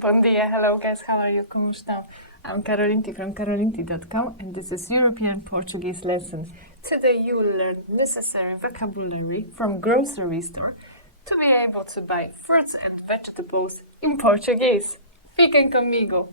Bom dia, hello guys, how are you? Como estão? I'm Karolinti from karolinti.com and this is European Portuguese lesson. Today you will learn necessary vocabulary from grocery store to be able to buy fruits and vegetables in Portuguese. Fiquem comigo!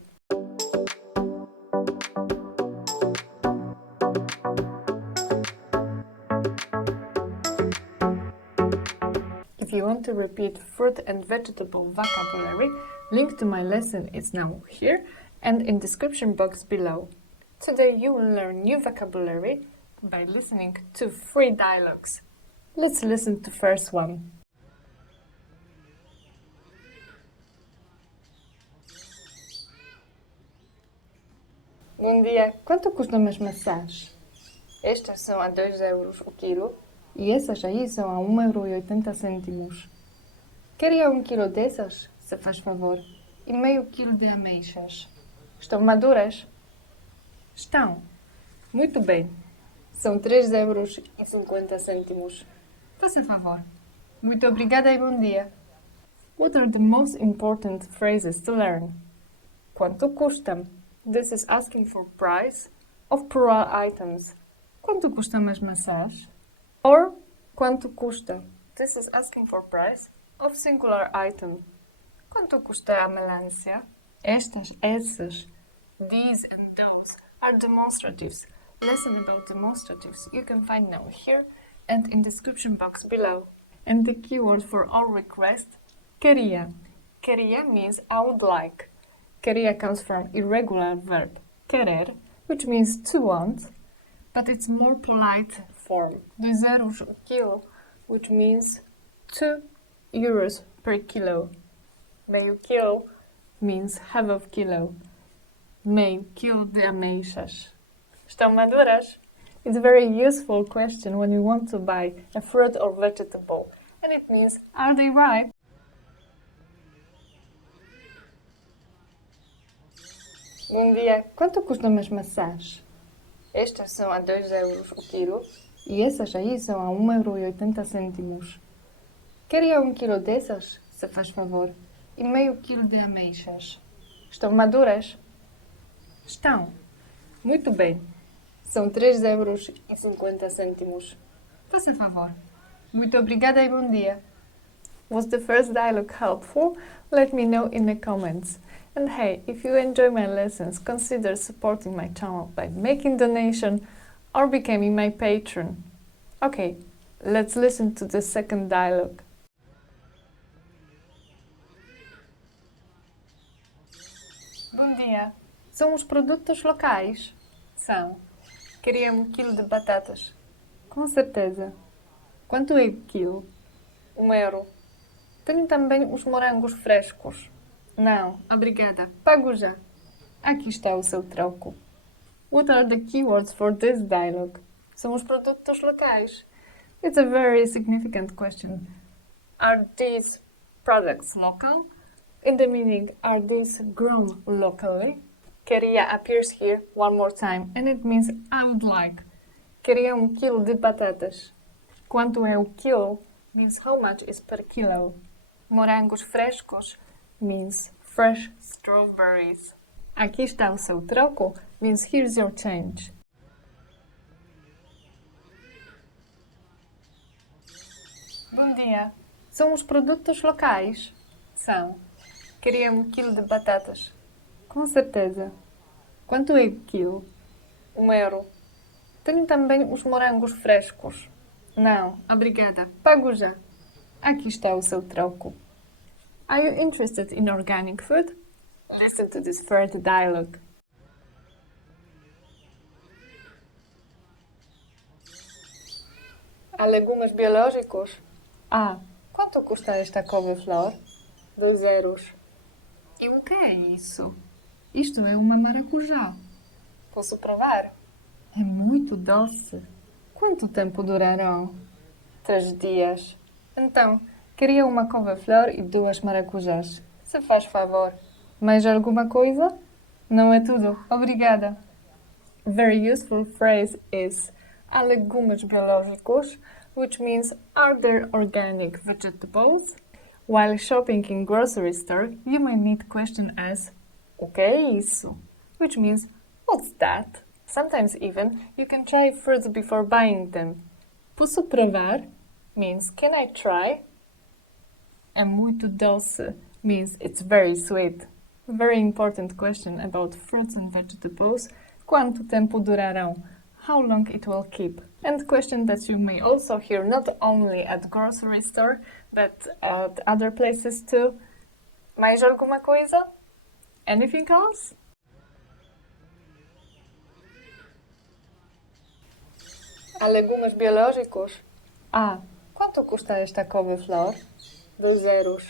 If you want to repeat fruit and vegetable vocabulary, link to my lesson is now here and in description box below. Today you will learn new vocabulary by listening to 3 dialogues. Let's listen to first one. Bom dia, quanto custam as maçãs? Estas são a 2 euros o quilo e essas aí são a 1,80 €. Queria 1 quilo dessas, se faz favor, e meio quilo de ameixas. Estão maduras? Estão. Muito bem. São 3,50 €. Faça favor. Muito obrigada e bom dia. What are the most important phrases to learn? Quanto custam? This is asking for price of plural items. Quanto custam as maçãs? Or, quanto custa? This is asking for price of singular item. Quanto custa a melancia? Estas, essas, these and those are demonstratives. Lesson about demonstratives you can find now here and in description box below. And the keyword for all requests, queria. Queria means I would like. Queria comes from irregular verb querer, which means to want, but it's more polite form. 2 euros o quilo, which means 2 euros per kilo. Meio quilo means half of kilo. Meio quilo de ameixas. Estão maduras? It's a very useful question when you want to buy a fruit or vegetable, and it means, are they ripe? Bom dia, quanto custam as maçãs? Estas são a 2 euros o quilo e essas aí são a 1,80 €. Queria 1 quilo dessas, se faz favor, e meio quilo de ameixas. Estão maduras? Estão. Muito bem. São 3,50 €. Faça favor. Muito obrigada e bom dia. Was the first dialogue helpful? Let me know in the comments. And hey, if you enjoy my lessons, consider supporting my channel by making donation or becoming my patron. Okay, let's listen to the second dialogue. Bom dia. São os produtos locais? São. Queria 1 quilo de batatas. Com certeza. Quanto é o quilo? 1 euro. Tenho também os morangos frescos. Não, obrigada. Pago já. Aqui está o seu troco. What are the keywords for this dialogue? São os produtos locais. It's a very significant question. Are these products local? In the meaning, are these grown locally? Queria appears here one more time and it means I would like. Queria 1 quilo de batatas. Quanto é o quilo means how much is per kilo. Morangos frescos means fresh strawberries. Aqui está o seu troco means here's your change. Bom dia. São os produtos locais? São. Queria 1 quilo de batatas. Com certeza. Quanto é o quilo? 1 euro. Tenho também os morangos frescos. Não, obrigada. Pago já. Aqui está o seu troco. Are you interested in organic food? Listen to this third dialogue. Há legumes biológicos? Quanto custa esta couve-flor? 2 euros. E o que é isso? Isto é uma maracujá. Posso provar? É muito doce. Quanto tempo durarão? 3 dias. Então, queria uma couve-flor e 2 maracujás. Se faz favor. Mais alguma coisa? Não é tudo. Obrigada. A very useful phrase is há legumes biológicos, which means are there organic vegetables? While shopping in grocery store, you might need question as "O que é isso?", which means "What's that?". Sometimes even you can try fruits before buying them. Posso provar means "Can I try?". É muito doce means it's very sweet. Very important question about fruits and vegetables. Quanto tempo durarão? How long it will keep? And question that you may also hear not only at grocery store, but at other places too. Mais alguma coisa? Anything else? Há legumes biológicos? Quanto custa esta couve-flor? 2 euros.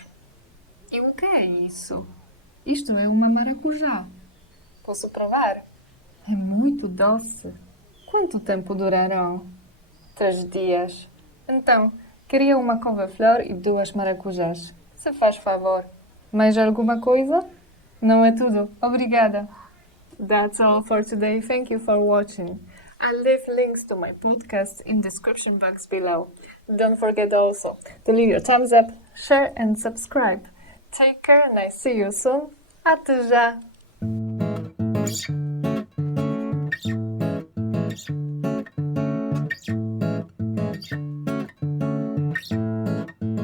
E o que é isso? Isto é uma maracujá. Posso provar? É muito doce. Quanto tempo durarão? 3 dias. Então, queria uma couve-flor e 2 maracujás. Se faz favor. Mais alguma coisa? Não é tudo. Obrigada. That's all for today. Thank you for watching. I'll leave links to my podcast in description box below. Don't forget also to leave your thumbs up, share and subscribe. Take care and I see you soon. Até já!